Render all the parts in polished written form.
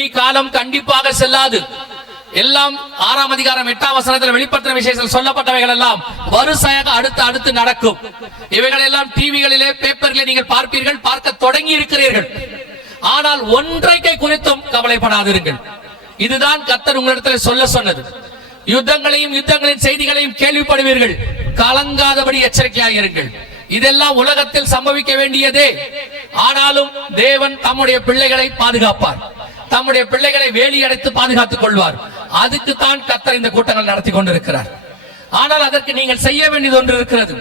இனி காலம் கண்டிப்பாக செல்லாது. எல்லாம் 6ஆம் அதிகாரம் 8ஆம் வசனத்தில் வெளிப்பட்ட விசேஷத்தில் சொல்லப்பட்டவைகள் எல்லாம் வரிசையாக அடுத்து நடக்கும். இவைகள் எல்லாம் டிவிகளிலே பேப்பர்களிலே நீங்கள் பார்ப்பீர்கள், பார்க்க தொடங்கி இருக்கிறீர்கள். ஆனால் ஒன்றைக்கை குறித்தும் கவலைப்படாதிருங்கள். இதுதான் கர்த்தர் உங்களிடத்தில் சொல்ல சொன்னது. யுத்தங்களையும் யுத்தங்களின் செய்திகளையும் கேள்விப்படுவீர்கள், கலங்காதபடி எச்சரிக்கையாக இருங்கள். இதெல்லாம் உலகத்தில் சம்பவிக்க வேண்டியதே. ஆனாலும் தேவன் தம்முடைய பிள்ளைகளை பாதுகாப்பார், தம்முடைய பிள்ளைகளை வேலி அடைத்து பாதுகாத்துக் கொள்வார். அதுக்குத்தான் கர்த்தர் இந்த கூட்டங்கள் நடத்தி கொண்டிருக்கிறார். ஆனால் அதற்கு நீங்கள் செய்ய வேண்டியது ஒன்று இருக்கிறது.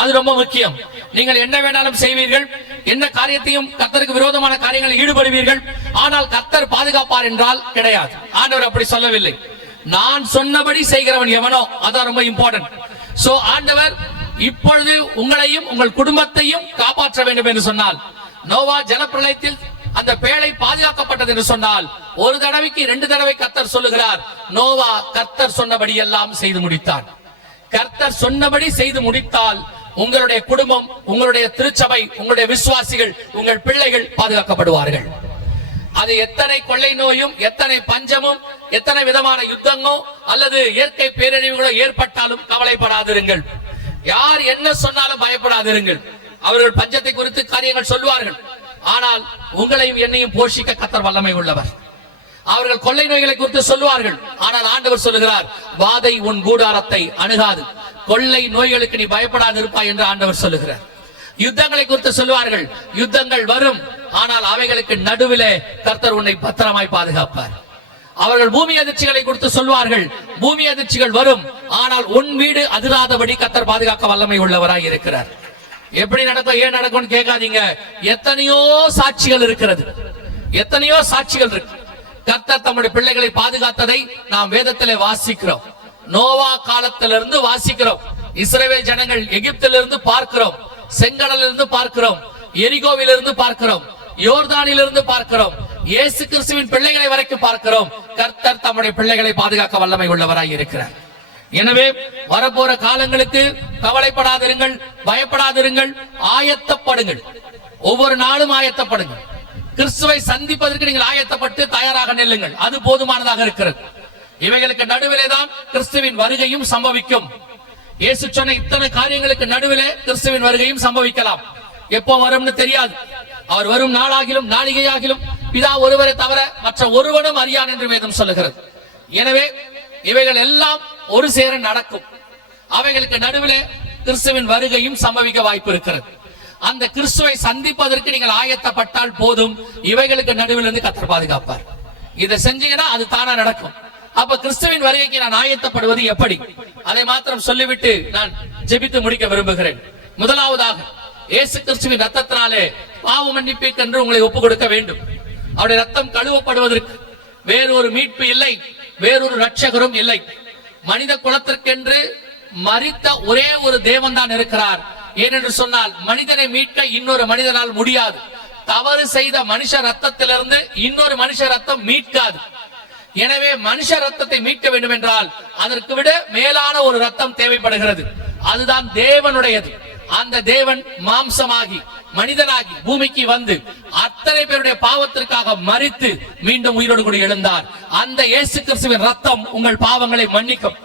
அது ரொம்ப முக்கியம். நீங்கள் என்ன வேணாலும் செய்வீர்கள், என்ன காரியத்தையும் கர்த்தருக்கு விரோதமான காரியங்களில் ஈடுபடுவீர்கள். ஆனால் கர்த்தர் பாதுகாப்பார் என்றால் கிடையாது. ஆண்டவர் அப்படி சொல்லவில்லை. நான் சொன்னபடி செய்கிறவன் எவனோ, அதான் ரொம்ப இம்பார்ட்டன்ட். சோ ஆண்டவர் இப்பொழுது உங்களையும் உங்கள் குடும்பத்தையும் காப்பாற்ற வேண்டும் என்று சொன்னால், நோவா ஜலப்பிரளயத்தில் அந்த பேழை பாதுகாக்கப்பட்டது என்று சொன்னால், ஒரு தடவைக்கு 2 தடவை கர்த்தர் சொல்லுகிறார், நோவா கர்த்தர் சொன்னபடி எல்லாம் செய்து முடித்தான். கர்த்தர் சொன்னபடி செய்து முடித்தால் உங்களுடைய குடும்பம், உங்களுடைய திருச்சபை, உங்களுடைய விசுவாசிகள், உங்கள் பிள்ளைகள் பாதுகாக்கப்படுவார்கள். அது எத்தனை கொள்ளை நோயும், எத்தனை பஞ்சமும், எத்தனை விதமான யுத்தங்களோ அல்லது இயற்கை பேரழிவுகளோ ஏற்பட்டாலும் கவலைப்படாதிருங்கள். யார் என்ன சொன்னாலும் பயப்படாதிருங்கள். அவர்கள் பஞ்சத்தை குறித்து காரியங்கள் சொல்வார்கள். ஆனால் உங்களையும் என்னையும் போஷிக்க கர்த்தர் வல்லமை உள்ளவர். அவர்கள் கொள்ளை நோய்களை குறித்து சொல்வார்கள். ஆனால் ஆண்டவர் சொல்லுகிறார், வாதை உன் கூடாரத்தை அணுகாது, கொள்ளை நோய்களுக்கு நீ பயப்படாது இருப்பாய் என்று ஆண்டவர் சொல்லுகிறார். யுத்தங்களை குறித்து சொல்வார்கள். யுத்தங்கள் வரும், ஆனால் அவைகளுக்கு நடுவிலே கர்த்தர் உன்னை பத்திரமாய் பாதுகாப்பார். அவர்கள் பூமி அதிர்ச்சிகளை குறித்து சொல்வார்கள். பூமி அதிர்ச்சிகள் வரும், ஆனால் உன் வீடு அதிராதபடி கர்த்தர் பாதுகாக்க வல்லமை உள்ளவராய் இருக்கிறார். எப்படி நடக்கும், ஏன் நடக்கும் கேட்காதீங்க. எத்தனையோ சாட்சிகள் இருக்கிறது, எத்தனையோ சாட்சிகள் இருக்கு. கர்த்தர் தம்முடைய பிள்ளைகளை பாதுகாத்ததை நாம் வேதத்திலே வாசிக்கிறோம். நோவா காலத்திலிருந்து வாசிக்கிறோம். இஸ்ரவேல் ஜனங்கள் எகிப்திலிருந்து பார்க்கிறோம், செங்கடலிலிருந்து பார்க்கிறோம், எரிகோவிலிருந்து பார்க்கிறோம், யோர்தானிலிருந்து பார்க்கிறோம், இயேசு கிறிஸ்துவின் பிள்ளைகளை வரைக்கும் பார்க்கிறோம். கர்த்தர் தம்முடைய பிள்ளைகளை பாதுகாக்க வல்லமை உள்ளவராய் இருக்கிறார். எனவே வரப்போற காலங்களுக்கு கவலைப்படாதிருங்கள், பயப்படாதிருங்கள், ஆயத்தப்படுங்கள். ஒவ்வொரு நாளும் ஆயத்தப்படுங்கள். கிறிஸ்துவை சந்திப்பதற்கு நீங்கள் ஆயத்தப்பட்டு தயாராக நில்லுங்கள். அது போதுமானதாக இருக்கிறது. இவைகளுக்கு நடுவிலே தான் கிறிஸ்துவின் வருகையும் சம்பவிக்கும். இயேசு சொன்ன இத்தனை காரியங்களுக்கு நடுவிலே கிறிஸ்துவின் வருகையும் சம்பவிக்கலாம். எப்போ வரும்னு தெரியாது. அவர் வரும் நாளாகிலும் நாளிகையாகிலும் பிதா ஒருவரை தவிர மற்ற ஒருவனும் அறியான் என்று வேதம் சொல்லுகிறது. எனவே இவைகள் எல்லாம் ஒரு சேர நடக்கும். அவைகளுக்கு நடுவிலே கிறிஸ்துவின் வருகையும் சம்பவிக்க வாய்ப்பு இருக்கிறது. அந்த கிறிஸ்துவை சந்திப்பதற்கு நீங்கள் ஆயத்தப்பட்டால் போதும். இவைகளுக்கு நடுவில் இருந்து கர்த்தர் பாதுகாப்பார். இதை செஞ்சீங்கன்னா அது தானா நடக்கும். அப்ப கிறிஸ்துவின் வருகைக்கு நான் ஆயத்தப்படுவது எப்படி, அதை மாத்திரம் சொல்லிவிட்டு நான் ஜெபித்து முடிக்க விரும்புகிறேன். முதலாவதாக, இயேசு கிறிஸ்துவின் ரத்தத்தினாலே பாவ மன்னிப்புக்கென்று உங்களை ஒப்புக் கொடுக்க வேண்டும். அவருடைய ரத்தம் கழுவப்படுவதற்கு வேறொரு மீட்பு இல்லை, வேறொரு ரட்சகரும் இல்லை. மனித குலத்திற்கென்று மரித்த ஒரே ஒரு தேவன் தான் இருக்கிறார். ஏனென்று சொன்னால் மனிதனை மீட்க இன்னொரு மனிதனால் முடியாது. தவறு செய்த மனுஷ ரத்தத்திலிருந்து இன்னொரு மனுஷ ரத்தம் மீட்காது. எனவே மனுஷ ரத்தத்தை மீட்க வேண்டும் என்றால் அதற்கு விட மேலான ஒரு ரத்தம் தேவைப்படுகிறது. அதுதான் தேவனுடையது. அந்த தேவன் மாம்சமாகி மனிதனாகி பூமிக்கு வந்து அத்தனை பேருடைய பாவத்திற்காக மரித்து மீண்டும் உயிரோடு கூட எழுந்தார். அந்த இயேசு கிறிஸ்துவின் ரத்தம் உங்கள் பாவங்களை மன்னிக்கும்.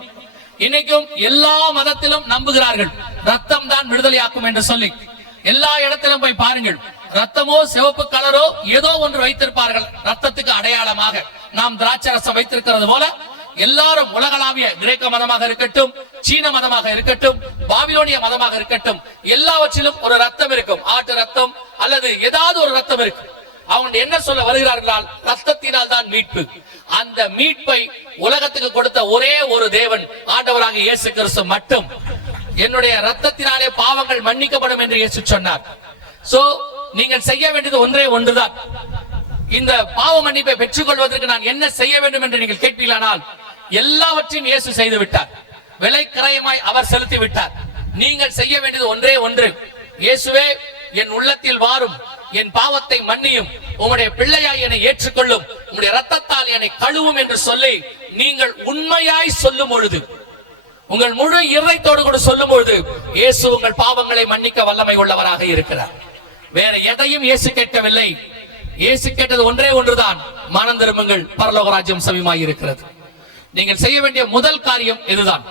இன்னைக்கும் எல்லா மதத்திலும் நம்புகிறார்கள் ரத்தம் தான் விடுதலையாக்கும் என்று சொல்லி. எல்லா இடத்திலும் போய் பாருங்கள், ரத்தமோ சிவப்பு கலரோ ஏதோ ஒன்று வைத்திருப்பார்கள் ரத்தத்துக்கு அடையாளமாக. நாம் திராட்சை ரசம் வைத்திருக்கிறது போல எல்லாரும் உலகளாவிய கிரேக்க மதமாக இருக்கட்டும், சீன மதமாக இருக்கட்டும், பாபிலோனிய மதமாக இருக்கட்டும், எல்லாவற்றிலும் ஒரு ரத்தம் இருக்கும். ஆட்டு ரத்தம் அல்லது ஏதாவது ஒரு ரத்தம் இருக்கு. அவங்க என்ன சொல்ல வருகிறார்களால் ரத்தத்தினால் தான் மீட்பு. அந்த மீட்பை உலகத்துக்கு கொடுத்த ஒரே ஒரு தேவன் ஆண்டவராக இயேசு கிறிஸ்து மட்டும். என்னுடைய ரத்தத்தினாலே பாவங்கள் மன்னிக்கப்படும் என்று இயேசு சொன்னார். சோ நீங்கள் செய்ய வேண்டியது ஒன்றே ஒன்றுதான். இந்த பாவ மன்னிப்பை பெற்றுக் கொள்வதற்கு நான் என்ன செய்ய வேண்டும் என்று நீங்கள் கேட்பீர்களானால் எல்லாவற்றையும் இயேசு செய்து விட்டார். விலை கிரயமாய் அவர் செலுத்தி விட்டார். நீங்கள் செய்ய வேண்டியது ஒன்றே ஒன்று. இயேசுவே, என் உள்ளத்தில் வாரும், என் பாவத்தை மன்னியும், உம்முடைய பிள்ளையாய் என்னை ஏற்றுக்கொள்ளும், உம்முடைய ரத்தத்தால் என்னை கழுவும் என்று சொல்லி நீங்கள் உண்மையாய் சொல்லும் பொழுது, உங்கள் முழு இருதயத்தோடு கூட சொல்லும் பொழுது இயேசு உங்கள் பாவங்களை மன்னிக்க வல்லமை உள்ளவராக இருக்கிறார். வேற எதையும் இயேசு கேட்கவில்லை. இயேசு கேட்டது ஒன்றே ஒன்றுதான், மனம் திரும்புங்கள், பரலோக ராஜ்யம் சமீபமாய் இருக்கிறது. நீங்கள் செய்ய வேண்டிய முதல் காரியம் இதுதான்.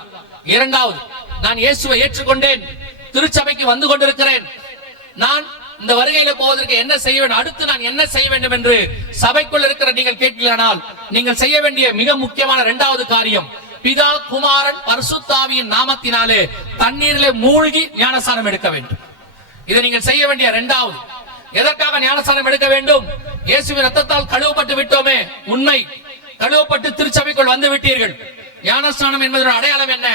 இரண்டாவது, நான் இயேசுவை ஏற்றுக்கொண்டேன், திருச்சபைக்கு வந்து கொண்டிருக்கிறேன், நான் இந்த வருகையில போவதற்கு என்ன செய்ய வேண்டும், அடுத்து நான் என்ன செய்ய வேண்டும் என்று சபைக்குள் இருக்கிற நீங்கள் கேட்கலானால் நீங்கள் செய்ய வேண்டிய மிக முக்கியமான இரண்டாவது காரியம், பிதா குமாரன் பரிசுத்தாவியின் நாமத்தினாலே தண்ணீரிலே மூழ்கி ஞானஸ்நானம் எடுக்க வேண்டும். இதை நீங்கள் செய்ய வேண்டிய இரண்டாவது. எதற்காக ஞானஸ்நானம் எடுக்க வேண்டும்? இயேசுவின் ரத்தத்தால் கழுவப்பட்டு விட்டோமே, உண்மை. கழுவப்பட்டு திருச்சபைக்குள் வந்து விட்டீர்கள். ஞானஸ்நானம் என்பதன் அடையாளம் என்ன?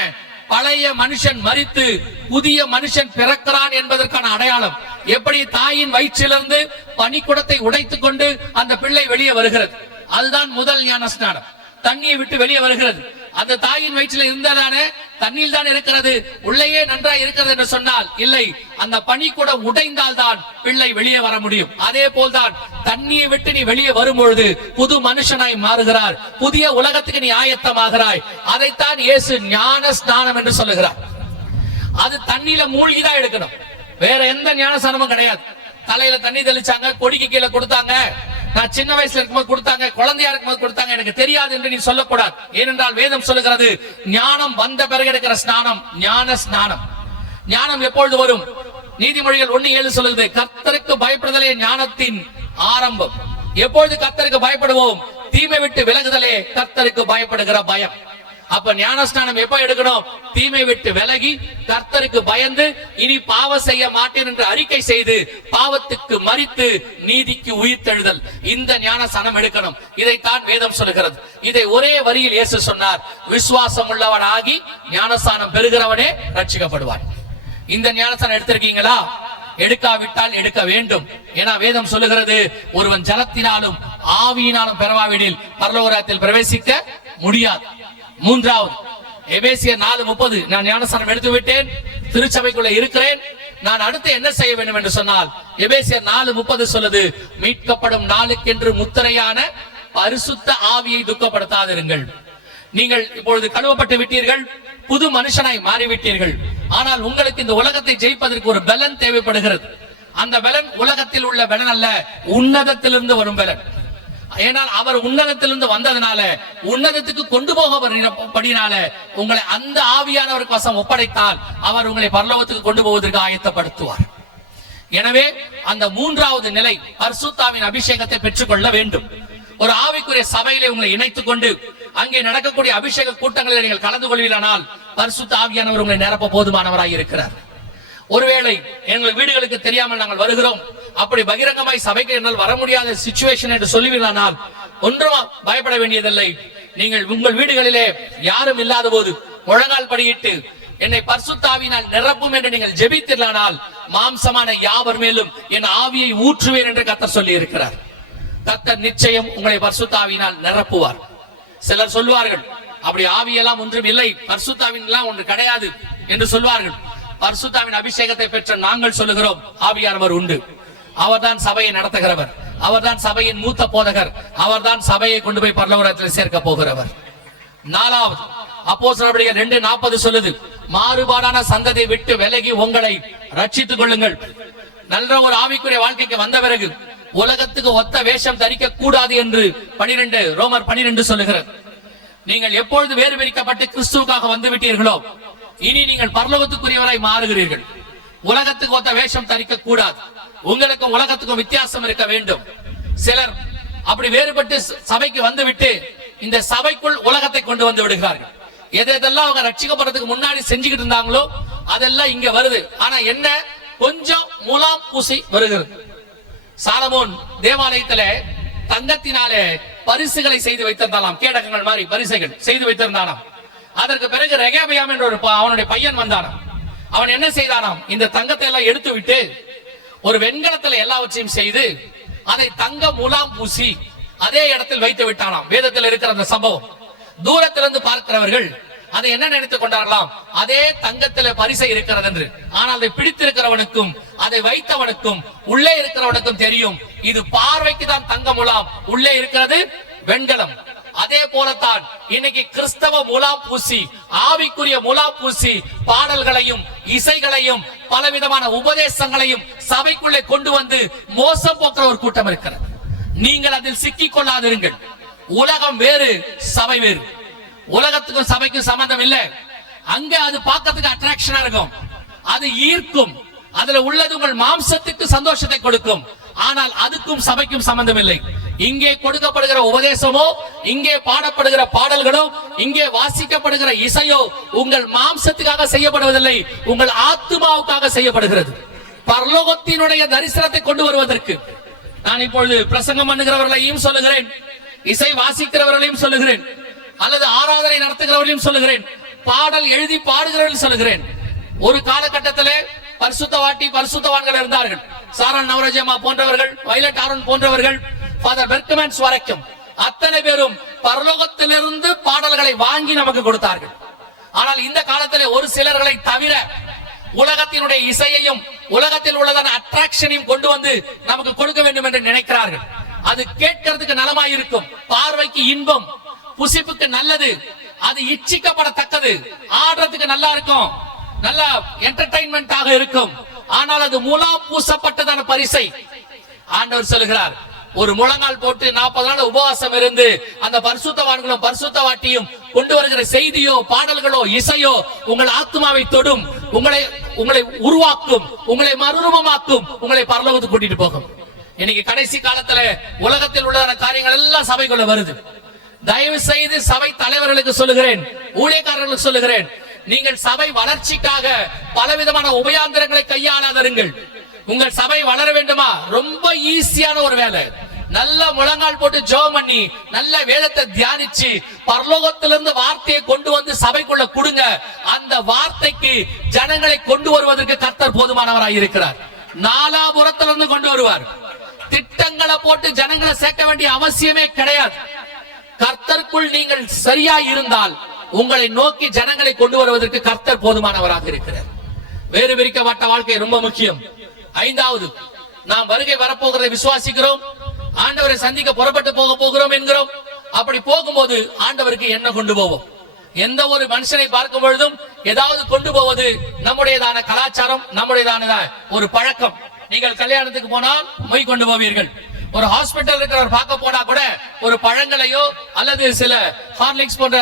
பழைய மனுஷன் மரித்து புதிய மனுஷன் பிறக்கிறான் என்பதற்கான அடையாளம். எப்படி தாயின் வயிற்றிலிருந்து பனிக்குடத்தை உடைத்துக் கொண்டு அந்த பிள்ளை வெளியே வருகிறது, அதுதான் முதல் ஞானஸ்நானம். தண்ணியை விட்டு வெளியே வருகிறது. அந்த தாயின் வயிற்றில் இருந்ததானே தண்ணீர் தான் இருக்கிறது, உள்ளேயே நன்றாய் இருக்கிறது என்று சொன்னால் இல்லை, அந்த பனி கூட உடைந்தால் தான் பிள்ளை வெளியே வர முடியும். அதே போல்தான் தண்ணியை விட்டு நீ வெளியே வரும்பொழுது புது மனுஷனாய் மாறுகிறார், புதிய உலகத்துக்கு நீ ஆயத்தமாகிறாய். அதைத்தான் இயேசு ஞான ஸ்நானம் என்று சொல்லுகிறார். அது தண்ணியில மூழ்கிதான் எடுக்கணும், வேற எந்த ஞான ஸ்நானமும் கிடையாது. தலையில தண்ணி தெளிச்சாங்க, கொடிக்கு கீழே கொடுத்தாங்க, நான் சின்ன வயசுல இருக்கும்போது கொடுத்தாங்க, குழந்தையா இருக்கும்போது கொடுத்தாங்க, எனக்கு தெரியாது என்று நீ சொல்லக்கூடாது. ஏனென்றால் வேதம் சொல்லுகிறது, ஞானம் வந்த பிறகு எடுக்கிற ஸ்நானம் ஞான ஸ்நானம். ஞானம் எப்பொழுது வரும்? நீதிமொழிகள் 1:7 சொல்லுகிறது, கர்த்தருக்கு பயப்படுதலே ஞானத்தின் ஆரம்பம். எப்பொழுது கர்த்தருக்கு பயப்படுவோம்? தீமை விட்டு விலகுதலே கர்த்தருக்கு பயப்படுகிற பயம். அப்ப ஞானஸ்நானம் எப்ப எடுக்கணும்? தீமை விட்டு விலகி கர்த்தருக்கு பயந்து இனி பாவம் செய்ய மாட்டேன் என்று அறிக்கை செய்து பாவத்துக்கு மரித்து நீதிக்கு உயிர்த்தெழுதல், இந்த ஞானஸ்நானம் எடுக்கணும். இதைத்தான் வேதம் சொல்லுகிறது. இதை ஒரே வரியில் இயேசு சொன்னார், விசுவாசம் உள்ளவனாகி ஞானஸ்நானம் பெறுகிறவனே ரட்சிக்கப்படுவான். இந்த ஞானஸ்நானம் எடுத்திருக்கீங்களா? எடுக்காவிட்டால் எடுக்க வேண்டும். ஏன்னா வேதம் சொல்லுகிறது, ஒருவன் ஜலத்தினாலும் ஆவியினாலும் பெறவாவிடில் பரலோகத்தில் பிரவேசிக்க முடியாது. மூன்றாவது, எபேசியர் 4:30, நான் ஞானஸ்நானம் எடுத்து விட்டேன், திருச்சபைக்குள்ள இருக்கிறேன், நான் அடுத்து என்ன செய்ய வேண்டும் என்று சொன்னால் எபேசியர் 4:30 சொல்லுது, மீட்கப்படும் நாளுக்கென்று முத்திரையான பரிசுத்த ஆவியை துக்கப்படுத்தாதிருங்கள். நீங்கள் இப்பொழுது கழுவப்பட்டு விட்டீர்கள், புது மனுஷனாய் மாறிவிட்டீர்கள். ஆனால் உங்களுக்கு இந்த உலகத்தை ஜெயிப்பதற்கு ஒரு பலன் தேவைப்படுகிறது. அந்த பலன் உலகத்தில் உள்ள பலன் அல்ல, உன்னதத்திலிருந்து வரும் பலன். ஏனால் அவர் உன்னதத்திலிருந்து வந்ததனால, உன்னதத்துக்கு கொண்டு போகப்படினால உங்களை அந்த ஆவியானவருக்கு வசம் ஒப்படைத்தால் அவர் உங்களை பரலோகத்துக்கு கொண்டு போவதற்கு ஆயத்தப்படுத்துவார். எனவே அந்த மூன்றாவது நிலை, பரிசுத்தாவின் அபிஷேகத்தை பெற்றுக்கொள்ள வேண்டும். ஒரு ஆவிக்குரிய சபையிலே உங்களை இணைத்துக் கொண்டு அங்கே நடக்கக்கூடிய அபிஷேக கூட்டங்களில் நீங்கள் கலந்து கொள்வீர்களானால் பரிசுத்த ஆவியானவர் உங்களை நிரப்ப போதுமானவராய் இருக்கிறார். ஒருவேளை எங்கள் வீடுகளுக்கு தெரியாமல் நாங்கள் வருகிறோம், அப்படி பகிரங்கமாய் சபைக்கு என்னால் வர முடியாத சிச்சுவேஷன் என்று சொல்லுவீர்களானால் ஒன்றும் பயப்பட வேண்டியதில்லை. நீங்கள் உங்கள் வீடுகளிலே யாரும் இல்லாத போது முழங்கால் படியிட்டு என்னை பரிசுத்தாவினால் நிரப்பும் என்று நீங்கள் ஜெபித்தீர்களானால் மாம்சமான யாவர் மேலும் என் ஆவியை ஊற்றுவேன் என்று கர்த்தர் சொல்லி இருக்கிறார். கர்த்தர் நிச்சயம் உங்களை பரிசுத்தாவினால் நிரப்புவார். சிலர் சொல்வார்கள், அப்படி ஆவியெல்லாம் ஒன்றும் இல்லை, பரிசுத்தாவின் எல்லாம் ஒன்று கிடையாது என்று சொல்வார்கள். பரிசுத்தாவின் அபிஷேகத்தை பெற்ற நாங்கள் சொல்லுகிறோம், ஆவியானவர் உண்டு. அவர்தான் சபையை நடத்துகிறவர், அவர்தான் சபையின் மூத்த போதகர், அவர்தான் சபையை கொண்டு போய் பரலோகத்தில் சேர்க்க போகிறவர். நாலாவது, அப்போஸ்தலர் 2:40 சொல்லுது, மாறுபாடான சந்ததியை விட்டு விலகி உங்களை ரட்சித்துக் கொள்ளுங்கள். நல்ல ஒரு ஆவிக்குரிய வாழ்க்கைக்கு வந்த பிறகு உலகத்துக்கு ஒத்த வேஷம் தரிக்க கூடாது என்று ரோமர் 12 சொல்லுகிறது. நீங்கள் எப்பொழுது வேறு பிரிக்கப்பட்டு கிறிஸ்துவுக்காக வந்து விட்டீர்களோ இனி நீங்கள் பரலோகத்துக்குரியவராய் மாறுகிறீர்கள். உலகத்துக்கு ஒத்த வேஷம் தரிக்க கூடாது. உங்களுக்கும் உலகத்துக்கும் வித்தியாசம் இருக்க வேண்டும். சிலர் அப்படி வேறுபட்டு சபைக்கு வந்து விட்டு இந்த சபைக்குள் உலகத்தை கொண்டு வந்து விடுகிறார்கள். எதெல்லாம் அவங்க ரட்சிக்கப்படுறதுக்கு முன்னாடி செஞ்சுக்கிட்டு இருந்தாங்களோ அதெல்லாம் இங்க வருது. ஆனா என்ன, கொஞ்சம் முலாம் பூசி வருகிறது. சாலமோன் தேவாலயத்தில தங்கத்தினாலே பரிசுகளை செய்து வைத்திருந்தாலாம், கேடகங்கள் மாதிரி பரிசுகள் செய்து வைத்திருந்தானாம். அதற்கு பிறகு ரெகேபியாம் என்ற அவனுடைய பையன் வந்தானாம். அவன் என்ன செய்தானாம், இந்த தங்கத்தை எல்லாம் எடுத்து விட்டு ஒரு வெண்கலத்தில் எல்லாவற்றையும் செய்து அதை தங்க முலாம் பூசி அதே இடத்தில் வைத்து விட்டானாம். வேதத்தில் இருக்கிற அந்த சம்பவம் தூரத்திலிருந்து பார்க்கிறவர்கள் அதை என்ன நினைத்துக் கொண்டார்களாம், அதே தங்கத்தில பரிசை இருக்கிறது என்று. ஆனால் அதை பிடித்திருக்கிறவனுக்கும் அதை வைத்தவனுக்கும் உள்ளே இருக்கிறவனுக்கும் தெரியும், இது பார்வைக்கு தான் தங்க முலாம், உள்ளே இருக்கிறது வெண்கலம். அதே போலத்தான் இன்னைக்கு கிறிஸ்தவ முலாம் பூசி, ஆவிக்குரிய முலாம் பூசி பாடல்களையும் இசைகளையும் பலவிதமான உபதேசங்களையும் சபைக்குள்ளே கொண்டு வந்து மோசம் போக்குற ஒரு கூட்டம் இருக்கிறது. நீங்கள் அதில் சிக்கிக் கொள்ளாதிருங்கள். உலகம் வேறு, சபை வேறு. உலகத்துக்கும் சபைக்கும் சம்பந்தம் இல்லை. அங்க அது பார்க்கிறதுக்கு அட்ராக்ஷனா இருக்கும், அது ஈர்க்கும், அதுல உள்ளது உங்கள் மாம்சத்துக்கு சந்தோஷத்தை கொடுக்கும். ஆனால் அதுக்கும் சபைக்கும் சம்பந்தம் இல்லை. இங்கே கொடுக்கப்படுகிற உபதேசமோ, இங்கே பாடப்படுகிற பாடல்களோ, இங்கே வாசிக்கப்படுகிற இசையோ உங்கள் மாம்சத்துக்காக செய்யப்படுவதில்லை, உங்கள் ஆத்துமாவுக்காக செய்யப்படுகிறது. பரலோகத்தினுடைய தரிசனத்தை கொண்டு வருவதற்கு. நான் இப்பொழுது பிரசங்கம் பண்ணுகிறவர்களையும் சொல்லுகிறேன், இசை வாசிக்கிறவர்களையும் சொல்லுகிறேன், அல்லது ஆராதனை நடத்துகிறவர்களையும் சொல்லுகிறேன், பாடல் எழுதி பாடுகிறவர்களையும் சொல்லுகிறேன். ஒரு காலகட்டத்திலே பரிசுத்தவாட்டி பரிசுத்தவான்கள் இருந்தார்கள். சாரன் நவரஜமா போன்றவர்கள், வயலட் ஆரோன் போன்றவர்கள், ஃபாதர் பெர்க்மன்ஸ் வரைக்கும் அத்தனை பேரும் பரலோகத்திலிருந்து பாடல்களை வாங்கி நமக்கு கொடுத்தார்கள். ஆனால் இந்த காலத்திலே ஒரு சிலர்களை தவிர உலகத்தினுடைய இசையையும் உலகத்தில் உள்ளதான அட்ராக்ஷனையும் கொண்டு வந்து நமக்கு கொடுக்க வேண்டும் என்று நினைக்கிறார்கள். அது கேட்கிறதுக்கு நலமாய் இருக்கும், பார்வைக்கு இன்பம், புசிப்புக்கு நல்லது, அது இச்சிக்கப்படத்தக்கது, ஆடுறதுக்கு நல்லா இருக்கும், நல்ல என்டர்டைன்மெண்டாக இருக்கும். ஆனால் அது முலாம் பூசப்பட்டதான பரிசை. ஆண்டவர் சொல்லுகிறார், ஒரு முழங்கால் போட்டு 40 நாள் உபவாசம் இருந்து அந்த பரிசுத்தவான்களும் பரிசுத்தவாட்டியும் கொண்டு வருகிற செய்தியோ பாடல்களோ இசையோ உங்கள் ஆத்மாவை தொடும், உங்களை உருவாக்கும், உங்களை மறுரூபமாக்கும், உங்களை பரலோகத்துக்கு கூட்டிட்டு போகும். இன்னைக்கு கடைசி காலத்துல உலகத்தில் உள்ள காரியங்கள் எல்லாம் சபைக்குள்ள வருது. தயவு செய்து சபை தலைவர்களுக்கு சொல்லுகிறேன், ஊழியக்காரர்களுக்கு சொல்லுகிறேன், நீங்கள் சபை வளர்ச்சிக்காக பலவிதமான உபயாந்திரங்களை கையாளாதருங்கள். உங்கள் சபை வளர வேண்டுமா? ரொம்ப ஈஸியான ஒரு வேலை. நல்ல முழங்கால் போட்டு ஜெபம் பண்ணி நல்ல வேதத்தை தியானிச்சு பரலோகத்திலிருந்து வார்த்தையை கொண்டு வந்து சபைக்குள்ள கொடுங்க. அந்த வார்த்தைக்கு ஜனங்களை கொண்டு வருவதற்கு கர்த்தர் போதுமானவராய் இருக்கிறார். நாலாபுரத்திலிருந்து கொண்டு வருவார். திட்டங்களை போட்டு ஜனங்களை சேர்க்க வேண்டிய அவசியமே கிடையாது. கர்த்தருக்குள் நீங்கள் சரியாய் இருந்தால் உங்களை நோக்கி ஜனங்களை கொண்டு வருவதற்கு கர்த்தர் போதுமானவராக இருக்கிறார். வேறு பிரிக்கப்பட்ட வாழ்க்கை ரொம்ப முக்கியம். 5வது, நாம் வருகை வரப்போகிறதை விசுவாசிக்கிறோம், ஆண்டவரை சந்திக்க புறப்பட்டு போக போகிறோம் என்கிறோம். அப்படி போகும்போது ஆண்டவருக்கு என்ன கொண்டு போவோம்? எந்த ஒரு மனுஷனை பார்க்கும் பொழுதும் ஏதாவது கொண்டு போவது நம்முடையதான கலாச்சாரம், நம்முடையதான ஒரு பழக்கம். நீங்கள் கல்யாணத்துக்கு போனால் மொய் கொண்டு போவீர்கள். ஒரு ஹாஸ்பிட்டல் இருக்கிறவர் பார்க்க போனா கூட ஒரு பழங்களையோ அல்லது சில ஹார்லிக்ஸ் போன்ற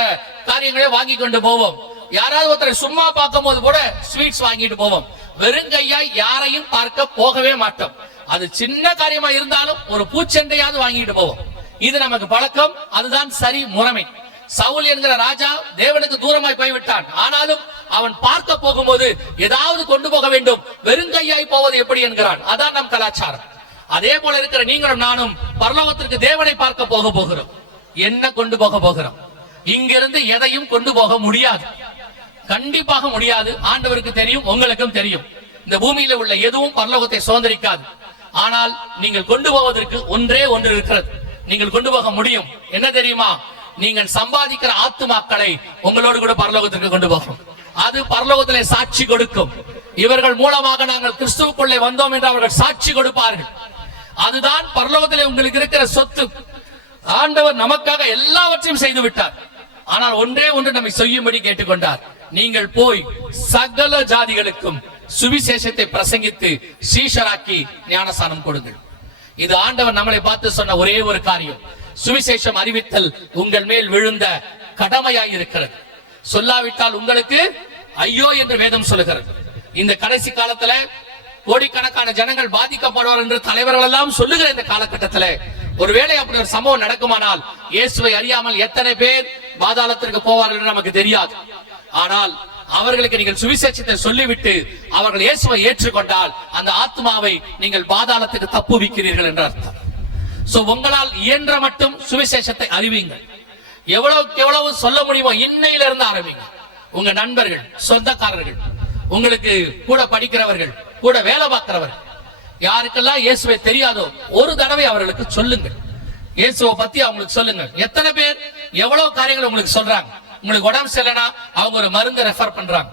காரியங்களே வாங்கி கொண்டு போவோம். யாராவது ஒருத்தரை சும்மா பார்க்கும் போது கூட ஸ்வீட்ஸ் வாங்கிட்டு போவோம். வெறுங்கையாய் யாரையும் பார்க்க போகவே மாட்டோம். அது சின்ன காரியமா இருந்தாலும் ஒரு பூச்செண்டையாவது வாங்கிட்டு போவோம். இது நமக்கு பழக்கம், அதுதான் சரி முறைமை. சவுல் என்கிற ராஜா தேவனுக்கு தூரமாய் போய்விட்டான். ஆனாலும் அவன் பார்க்க போகும்போது ஏதாவது கொண்டு போக வேண்டும், வெறுங்கையாய் போவது எப்படி என்கிறான். அதான் நம் கலாச்சாரம். அதே போல இருக்கிற நீங்களும் நானும் பரலோகத்திற்கு தேவனை பார்க்க போக போகிறோம். என்ன கொண்டு போக போகிறோம்? இங்கிருந்து எதையும் கொண்டு போக முடியாது, கண்டிப்பாக முடியாது. ஆண்டவருக்கு தெரியும், உங்களுக்கும் தெரியும். இந்த பூமியில உள்ள எதுவும் பரலோகத்தை சுதந்திரிக்காது. ஆனால் நீங்கள் கொண்டு போவதற்கு ஒன்றே ஒன்று இருக்கிறது, நீங்கள் கொண்டு போக முடியும். என்ன தெரியுமா? நீங்கள் சம்பாதிக்கிற ஆத்துமாக்களை உங்களோடு கூட பரலோகத்திற்கு கொண்டு போகும். அது பரலோகத்திலே சாட்சி கொடுக்கும். இவர்கள் மூலமாக நாங்கள் கிறிஸ்துவுக்குள்ளே வந்தோம் என்று அவர்கள் சாட்சி கொடுப்பார்கள். அதுதான் பரலோகத்திலே உங்களுக்கு இருக்கிற சொத்து. ஆண்டவர் நமக்காக எல்லாவற்றையும் செய்து விட்டார். ஆனால் ஒன்றே ஒன்று நம்மை செய்யும்படி கேட்டுக்கொண்டார். நீங்கள் போய் சகல ஜாதிகளுக்கும் சுவிசேஷத்தை பிரசங்கித்து சீஷராக்கி ஞானஸ்நானம் கொடுங்கள். இது ஆண்டவர் நம்மளை பார்த்து சொன்ன ஒரே ஒரு காரியம். சுவிசேஷம் அறிவித்தல் உங்கள் மேல் விழுந்த கடமையாய் இருக்கிறது. சொல்லாவிட்டால் உங்களுக்கு ஐயோ என்று வேதம் சொல்லுகிறது. இந்த கடைசி காலத்துல கோடிக்கணக்கான ஜனங்கள் பாதிக்கப்படுவார் என்று தலைவர்கள் எல்லாம் சொல்லுகிற இந்த காலகட்டத்தில் ஒருவேளை அப்படி ஒரு சம்பவம் நடக்குமானால் இயேசுவை அறியாமல் எத்தனை பேர் பாதாளத்திற்கு போவார்கள் என்று நமக்கு தெரியாது. ஆனால் அவர்களுக்கு நீங்கள் சுவிசேஷத்தை சொல்லிவிட்டு அவர்கள் இயேசுவை ஏற்றுக்கொண்டால் அந்த ஆத்மாவை நீங்கள் பாதாளத்துக்கு தப்புவிக்கிறீர்கள் என்ற அர்த்தம். சோ உங்களால் இயன்ற மட்டும் சுவிசேஷத்தை அறிவிங்கள். எவ்வளவுக்கு எவ்வளவு சொல்ல முடியுமோ இன்னையிலிருந்து ஆரம்பிங்க. உங்க நண்பர்கள், சொந்தக்காரர்கள், உங்களுக்கு கூட படிக்கிறவர்கள், கூட வேலை பார்க்கிறவர்கள், யாருக்கெல்லாம் இயேசுவை தெரியாதோ ஒரு தடவை அவர்களுக்கு சொல்லுங்கள். இயேசுவை பத்தி அவங்களுக்கு சொல்லுங்க. எத்தனை பேர் எவ்வளவு காரியங்கள் உங்களுக்கு சொல்றாங்க. உங்களுக்கு உடம்பு சரியில்லைனா அவங்க ஒரு மருந்து ரெஃபர் பண்றாங்க.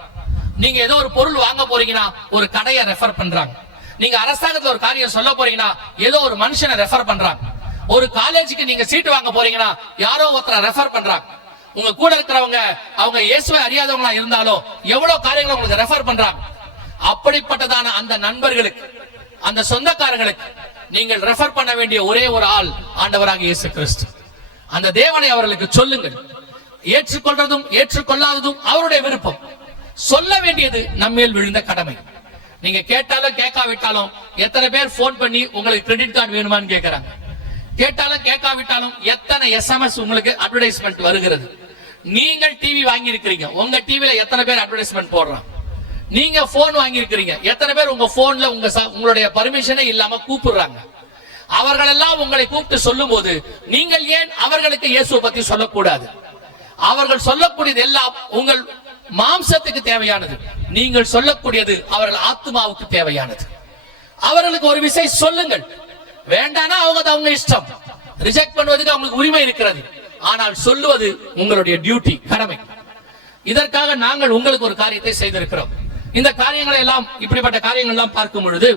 நீங்க ஏதோ ஒரு பொருள் வாங்க போறீங்கன்னா ஒரு கடையை ரெஃபர் பண்றாங்க. நீங்க அரசாங்கத்துல ஒரு காரியம் சொல்ல போறீங்கன்னா ஏதோ ஒரு மனுஷனை ரெஃபர் பண்றாங்க. ஒரு காலேஜுக்கு நீங்க சீட்டு வாங்க போறீங்கன்னா யாரோ ஒருத்தரை ரெஃபர் பண்றாங்க. உங்க கூட இருக்கிறவங்க அவங்க இயேசுவை அறியாதவங்களா இருந்தாலும் எவ்வளவு காரியங்களை உங்களுக்கு ரெஃபர் பண்றாங்க. அப்படிப்பட்டதான அந்த நண்பர்களுக்கு, அந்த சொந்தக்காரங்களுக்கு நீங்கள் ரெஃபர் பண்ண வேண்டிய ஒரே ஒரு ஆள் ஆண்டவராக இயேசு கிறிஸ்து. அந்த தேவனை அவர்களுக்கு சொல்லுங்கள். ஏற்றுக்கொள்றதும் ஏற்றுக்கொள்ளாததும் அவருடைய விருப்பம். சொல்ல வேண்டியது நம்மேல் விழுந்த கடமை. நீங்க கேட்டாலும் கேட்காவிட்டாலும் எத்தனை பேர் போன் பண்ணி உங்களுக்கு கிரெடிட் கார்டு வேணுமான்னு கேட்கறாங்க. கேட்டாலும் கேட்காவிட்டாலும் எத்தனை எஸ்எம்எஸ் உங்களுக்கு அட்வர்டைஸ்மெண்ட் வருகிறது. நீங்கள் டிவி வாங்கி இருக்கிறீங்க, உங்க டிவில எத்தனை பேர் அட்வர்டைஸ்மெண்ட் போடுறாங்க. நீங்க போன் வாங்கி இருக்கிறீங்க, எத்தனை பேர் உங்க போன்ல உங்களுடைய பர்மிஷனே இல்லாம கூப்பிடுறாங்க. அவர்கள் எல்லாம் உங்களை கூப்பிட்டு சொல்லும் போது நீங்கள் ஏன் அவர்களுக்கு இயேசுவை பத்தி சொல்லக்கூடாது? அவர்கள் சொல்லக்கூடியது எல்லாம் உங்கள் மாம்சத்துக்கு தேவையானது. நீங்கள் சொல்லக்கூடியது அவர்கள் ஆத்மாவுக்கு தேவையானது. அவர்களுக்கு ஒரு விஷயம் சொல்லுங்கள். வேண்டானா அவங்க இஷ்டம், ரிஜெக்ட் பண்ணுவதற்கு அவங்களுக்கு உரிமை இருக்கிறது. ஆனால் சொல்லுவது உங்களுடைய டியூட்டி, கடமை. இதற்காக நாங்கள் உங்களுக்கு ஒரு காரியத்தை செய்திருக்கிறோம். இந்த காரியங்களை எல்லாம், இப்படிப்பட்ட காரியங்கள் எல்லாம் பார்க்கும் பொழுது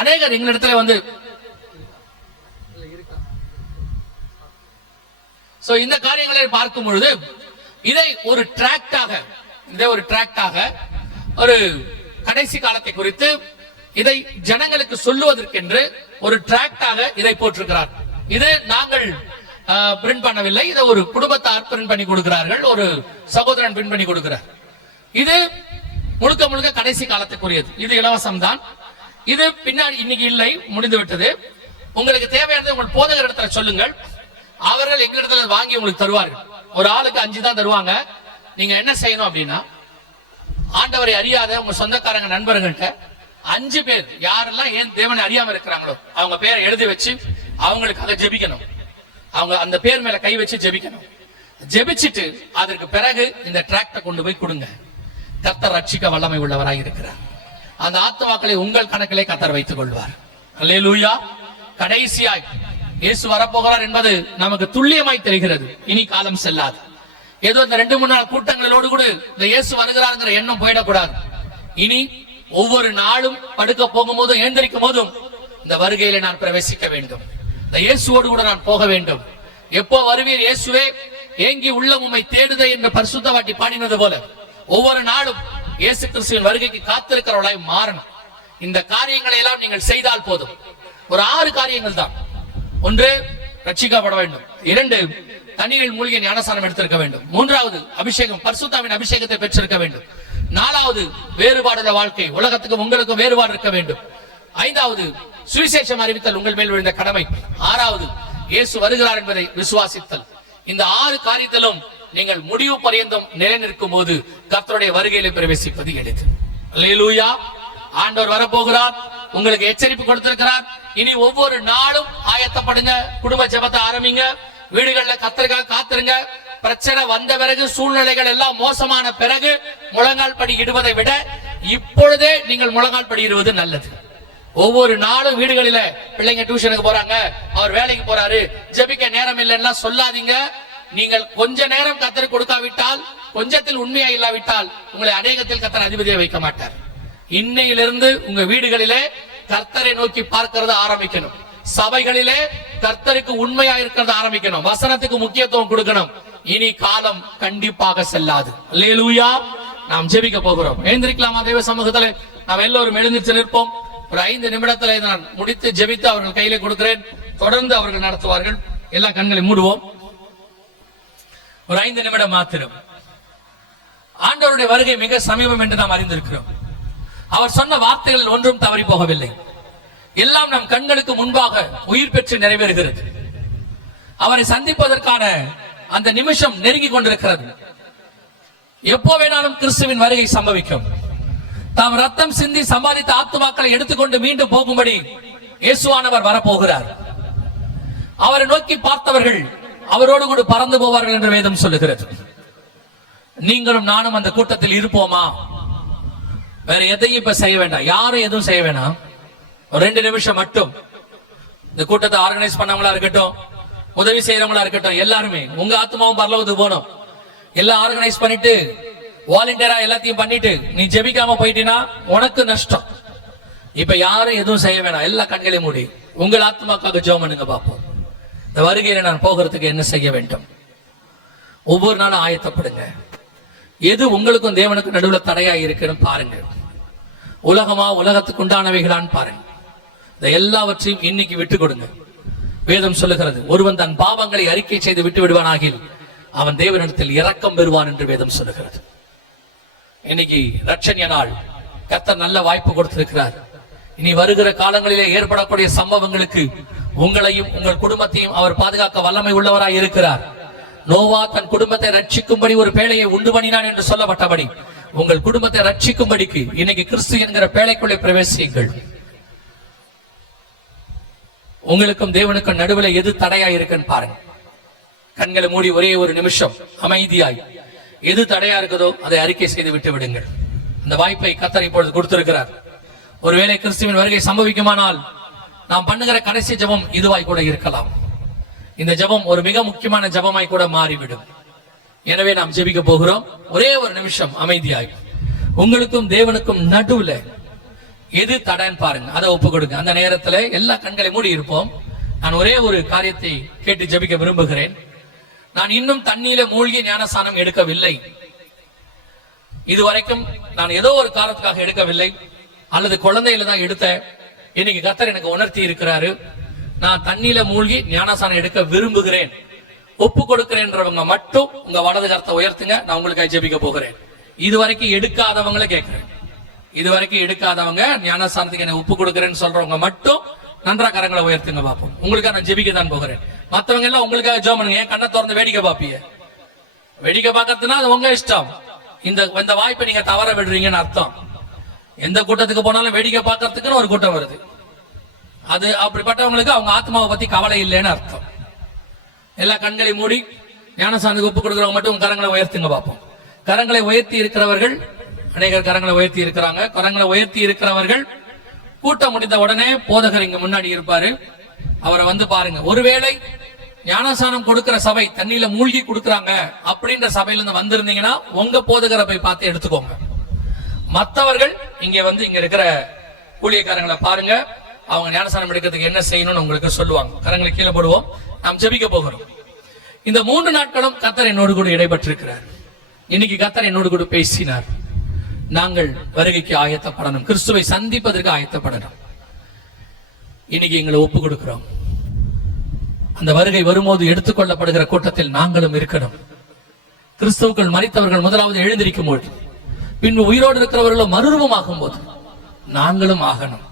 அநேகர் எங்களிடத்துல வந்து இந்த காரியங்களை பார்க்கும் பொழுது இதை ஒரு டிராக்டாக ஒரு கடைசி காலத்தை குறித்து இதை ஜனங்களுக்கு சொல்லுவதற்கென்று ஒரு டிராக்டாக இதை போட்டிருக்கிறார். இது நாங்கள் பிரிண்ட் பண்ணவில்லை. இதை ஒரு குடும்பத்தார் பிரிண்ட் பண்ணி கொடுக்கிறார்கள், ஒரு சகோதரன் பிரிண்ட் பண்ணி கொடுக்கிறார். இது முழுக்க முழுக்க கடைசி காலத்துக்குரியது. இது இலவசம் தான். இது பின்னாடி இன்னைக்கு இல்லை, முடிந்து விட்டது. உங்களுக்கு தேவையானது உங்கள் போதகர் இடத்துல சொல்லுங்கள். அவர்கள் எங்களிடத்துல வாங்கி உங்களுக்கு தருவார்கள். ஒரு ஆளுக்கு 5 தான் தருவாங்க. நீங்க என்ன செய்யணும் அப்படின்னா, ஆண்டவரை அறியாத உங்க சொந்தக்காரங்க நண்பர்கள்ட்ட 5 பேர் யாரெல்லாம் ஏன் தேவனை அறியாம இருக்கிறாங்களோ அவங்க பேரை எழுதி வச்சு அவங்களுக்கு அதை ஜெபிக்கணும். அவங்க அந்த பேர் மேல கை வச்சு ஜெபிக்கணும். ஜெபிச்சுட்டு அதற்கு பிறகு இந்த டிராக்டை கொண்டு போய் கொடுங்க. கர்த்தர் ரட்சிக்க வல்லமை உள்ளவராய் இருக்கிறார். அந்த ஆத்துமாக்களை உங்கள் கணக்கிலே கர்த்தர் வைத்துக் கொள்வார். அல்லேலூயா. கடைசியாய் இயேசு வரப்போகிறார் என்பது நமக்கு துல்லியமாய் தெரிகிறது. இனி காலம் செல்லாது. ஏதோ இந்த 2-3 நாள் கூட்டங்களோடு கூட இந்த இயேசு வருகிறாருங்கிற எண்ணம் போயிடக்கூடாது. இனி ஒவ்வொரு நாளும் படுக்க போகும்போதும் எழுந்திருக்கும் போதும் இந்த வருகையில நான் பிரவேசிக்க வேண்டும், இந்த இயேசுவோடு கூட நான் போக வேண்டும். எப்போ வருவீர் இயேசுவே, ஏங்கி உள்ள உம்மை தேடுதே என்று பரிசுத்தவாட்டி பாடினது போல ஒவ்வொரு நாளும் இயேசு கிறிஸ்துவின் வருகைக்கு காத்திருக்கிறவர்களாய் மாறணும். இந்த காரியங்களை எல்லாம் நீங்கள் செய்தால் போதும். ஒரு 6 காரியங்கள் தான். 1, ரட்சிக்கப்பட வேண்டும். 2, தண்ணீரில் மூழ்கிய ஞானஸ்நானம் எடுத்திருக்க வேண்டும். 3வது, அபிஷேகம், பரிசுத்தாவின் அபிஷேகத்தை பெற்றிருக்க வேண்டும். 4வது, வேறுபாடுள்ள வாழ்க்கை, உலகத்துக்கும் உங்களுக்கும் வேறுபாடு இருக்க வேண்டும். 5வது, சுவிசேஷம் அறிவித்தல் உங்கள் மேல் விழுந்த கடமை. 6வது, இயேசு வருகிறார் என்பதை விசுவாசித்தல். இந்த 6 காரியத்திலும் நீங்கள் முடிவு பரியந்தம் நிலைநிற்கும் போது கர்த்தருடைய வருகையில பிரவேசிப்பது எளிது. அல்லேலூயா. ஆண்டவர் வரப்போகிறார். உங்களுக்கு எச்சரிப்பு கொடுத்திருக்கிறார். இனி ஒவ்வொரு நாளும் ஆயத்தப்படுங்க. குடும்ப ஜெபத்தை ஆரம்பிங்க. வீடுகள்ல கர்த்தருக்காக காத்திருங்க. பிரச்சனை வந்த பிறகு, சூழ்நிலைகள் எல்லாம் மோசமான பிறகு முழங்கால் படி இடுவதை விட இப்பொழுதே நீங்கள் முழங்கால் படி இடுவது நல்லது. ஒவ்வொரு நாளும் வீடுகளில பிள்ளைங்க டியூஷனுக்கு போறாங்க, அவர் வேலைக்கு போறாரு, ஜெபிக்க நேரம் இல்லைன்னா சொல்லாதீங்க. நீங்கள் கொஞ்ச நேரம் கர்த்தர் கொடுக்காவிட்டால், கொஞ்சத்தில் உண்மையா இல்லாவிட்டால் உங்களை அநேகத்தில் கர்த்தர் அதிபதியை வைக்க மாட்டார். இன்னையிலிருந்து உங்க வீடுகளிலே கர்த்தரை நோக்கி பார்க்கிறத ஆரம்பிக்கணும். சபைகளிலே கர்த்தருக்கு உண்மையா இருக்கிறத ஆரம்பிக்கணும். வசனத்துக்கு முக்கியத்துவம் கொடுக்கணும். இனி காலம் கண்டிப்பாக செல்லாது. அல்லேலூயா. நாம் ஜெபிக்க போகிறோம். எழுந்திருக்கலாமா? தேவ சமூகத்திலே நாம் எல்லோரும் எழுந்திருச்சு நிற்போம். ஒரு 5 நிமிடத்திலே நான் முடித்து ஜெபித்து அவர்கள் கையிலே கொடுக்கிறேன். தொடர்ந்து அவர்கள் நடத்துவார்கள். எல்லா கண்களை மூடுவோம். ஒரு 5 நிமிடம் மாத்திரம். ஆண்டவருடைய வருகை மிக சமீபம் என்று நாம் அறிந்திருக்கிறோம். அவர் சொன்ன வார்த்தைகளில் ஒன்றும் தவறி போகவில்லை. எல்லாம் நம் கண்களுக்கு முன்பாக உயிர் பெற்று நிறைவேறுகிறது. அவரை சந்திப்பதற்கான அந்த நிமிஷம் நெருங்கி கொண்டிருக்கிறது. எப்போ வேணாலும் கிறிஸ்துவின் வருகை சம்பவிக்கும். தாம் ரத்தம் சிந்தி சம்பாதித்த ஆத்துமாக்களை எடுத்துக்கொண்டு மீண்டும் போகும்படி இயேசுவானவர் வரப்போகிறார். அவரை நோக்கி பார்த்தவர்கள் அவரோடு கூட பறந்து போவார்கள் என்று வேதம் சொல்லுகிறது. நீங்களும் நானும் அந்த கூட்டத்தில் இருப்போமா? வேற எதையும் இப்ப செய்ய வேண்டாம். யாரும் எதுவும் செய்ய வேண்டாம். ஒரு 2 நிமிஷம் மட்டும் இந்த கூட்டத்தை ஆர்கனைஸ் பண்ணவங்களா இருக்கட்டும், உதவி செய்யறவங்களா இருக்கட்டும், எல்லாருமே உங்க ஆத்மாவும் பரலோகத்துக்கு போகணும். எல்லாம் ஆர்கனைஸ் பண்ணிட்டு வாலண்டியரா எல்லாத்தையும் பண்ணிட்டு நீ ஜெபிக்காம போயிட்டீனா உனக்கு நஷ்டம். இப்ப யாரும் எதுவும் செய்ய வேணாம். எல்லா கண்களையும் மூடி உங்கள் ஆத்மாக்காக ஜெபம் பண்ணுங்க. பார்ப்போம் இந்த வருகையில நான் போகிறதுக்கு என்ன செய்ய வேண்டும். ஒவ்வொரு நாளும் ஆயத்தப்படுங்க. எது உங்களுக்கும் தேவனுக்கு நடுவில் தடையா இருக்குன்னு பாருங்க. உலகமா, உலகத்துக்கு உண்டானவைகளான்னு பாருங்க. இந்த எல்லாவற்றையும் இன்னைக்கு விட்டு கொடுங்க. வேதம் சொல்லுகிறது, ஒருவன் தன் பாவங்களை அறிக்கை செய்து விட்டு விடுவானாகில் அவன் தேவனிடத்தில் இரக்கம் பெறுவான் என்று வேதம் சொல்லுகிறது. இன்னைக்கு ரட்சணிய நாள், கர்த்தர் நல்ல வாய்ப்பு கொடுத்திருக்கிறார். இனி வருகிற காலங்களிலே ஏற்படக்கூடிய சம்பவங்களுக்கு உங்களையும் உங்கள் குடும்பத்தையும் அவர் பாதுகாக்க வல்லமை உள்ளவராய் இருக்கிறார். நோவா தன் குடும்பத்தை ரட்சிக்கும்படி ஒரு பேழையை உண்டு பண்ணினான் என்று சொல்லப்பட்டபடி உங்கள் குடும்பத்தை ரட்சிக்கும்படிக்கு இன்னைக்கு கிறிஸ்து என்கிற பேழைக்குள்ளே பிரவேசியுங்கள். உங்களுக்கும் தேவனுக்கும் நடுவில் எது தடையா இருக்குன்னு பாருங்க. கண்களை மூடி ஒரே ஒரு நிமிஷம் அமைதியாய் எது தடையா இருக்குதோ அதை அறிக்கை செய்து விட்டு விடுங்கள். இந்த வாய்ப்பை கர்த்தர் இப்பொழுது கொடுத்திருக்கிறார். ஒருவேளை கிறிஸ்துவின் வருகை சம்பவிக்குமானால் நாம் பண்ணுகிற கடைசி ஜெபம் இதுவாய் கூட இருக்கலாம். இந்த ஜெபம் ஒரு மிக முக்கியமான ஜெபமாய் கூட மாறிவிடும். எனவே நாம் ஜெபிக்க போகிறோம். ஒரே ஒரு நிமிஷம் அமைதியாய் உங்களுக்கும் தேவனுக்கும் நடுவுல எது தடைன்னு பாருங்க, அதை ஒப்பு கொடுங்க. அந்த நேரத்துல எல்லா கண்களை மூடி இருப்போம். நான் ஒரே ஒரு காரியத்தை கேட்டு ஜெபிக்க விரும்புகிறேன். நான் இன்னும் தண்ணீர மூழ்கி ஞானஸ்நானம் எடுக்கவில்லை. இதுவரைக்கும் நான் ஏதோ ஒரு காரணத்துக்காக எடுக்கவில்லை, அல்லது குழந்தையில தான் எடுத்த. இன்னைக்கு கர்த்தர் எனக்கு உணர்த்தி இருக்கிறாரு, நான் தண்ணீர மூழ்கி ஞானஸ்நானம் எடுக்க விரும்புகிறேன், ஒப்பு கொடுக்கிறேன்றவங்க மட்டும் உங்க வலது கரத்தை உயர்த்துங்க. நான் உங்களுக்காக ஜெபிக்க போகிறேன். இதுவரைக்கும் எடுக்காதவங்களை கேட்கிறேன். இதுவரைக்கும் எடுக்காதவங்க, ஞானஸ்நானத்துக்கு என்ன ஒப்பு கொடுக்கிறேன்னு சொல்றவங்க மட்டும் நன்றா கரங்களை உயர்த்துங்க பார்ப்போம். உங்களுக்காக நான் ஜெபிக்க தான் போகிறேன். மற்றவங்க எல்லாம் உங்களுக்காக ஜெபம் பண்ணுங்க. ஏன் கண்ணை திறந்து வேடிக்கை பார்ப்பீங்க? வேடிக்கை பார்க்கறதுனா அது உங்க இஷ்டம். இந்த வாய்ப்பை நீங்க தவற விடுறீங்கன்னு அர்த்தம். எந்த கூட்டத்துக்கு போனாலும் வேடிக்கை பார்க்கறதுக்குன்னு ஒரு கூட்டம் வருது. அது அப்படிப்பட்டவங்களுக்கு அவங்க ஆத்மாவை பத்தி கவலை இல்லைன்னு அர்த்தம். எல்லா கண்களை மூடி ஞானஸ்நானத்துக்கு ஒப்பு கொடுக்கிறவங்க மட்டும் உங்க கரங்களை உயர்த்துங்க பார்ப்போம். கரங்களை உயர்த்தி இருக்கிறவர்கள், அநேகர் கரங்களை உயர்த்தி இருக்கிறாங்க. கரங்களை உயர்த்தி இருக்கிறவர்கள் கூட்டம் முடிந்த உடனே போதகர் இங்க முன்னாடி இருப்பாரு, அவரை வந்து பாருங்க. ஒருவேளை ஞானஸ்நானம் கொடுக்கிற சபை தண்ணியில மூழ்கி கொடுக்கறாங்க அப்படின்ற சபையில இருந்து வந்திருந்தீங்கன்னா உங்க போதகரை போய் பார்த்து எடுத்துக்கோங்க. மற்றவர்கள் இங்க வந்து இங்க இருக்கிற ஊழியக்காரங்களை பாருங்க, அவங்க ஞானஸ்நானம் எடுக்கிறதுக்கு என்ன செய்யணும்னு உங்களுக்கு சொல்லுவாங்க. கரங்களை கீழே போடுவோம். நாம் ஜெபிக்க போகிறோம். இந்த 3 நாட்களும் கர்த்தர் என்னோடு கூட இடைப்பட்டிருக்கிறார். இன்னைக்கு கர்த்தர் என்னோடு கூட பேசினார். நாங்கள் வருகைக்கு ஆயத்தப்படணும், கிறிஸ்துவை சந்திப்பதற்கு ஆயத்தப்படணும். இன்னைக்கு எங்களை ஒப்பு கொடுக்கிறோம். அந்த வருகை வரும்போது எடுத்துக்கொள்ளப்படுகிற கூட்டத்தில் நாங்களும் இருக்கணும். கிறிஸ்துவுக்குள் மரித்தவர்கள் முதலாவது எழுந்திருக்கும் போது, பின்பு உயிரோடு இருக்கிறவர்களும் மறுரூபமாகும் போது நாங்களும் ஆகணும்.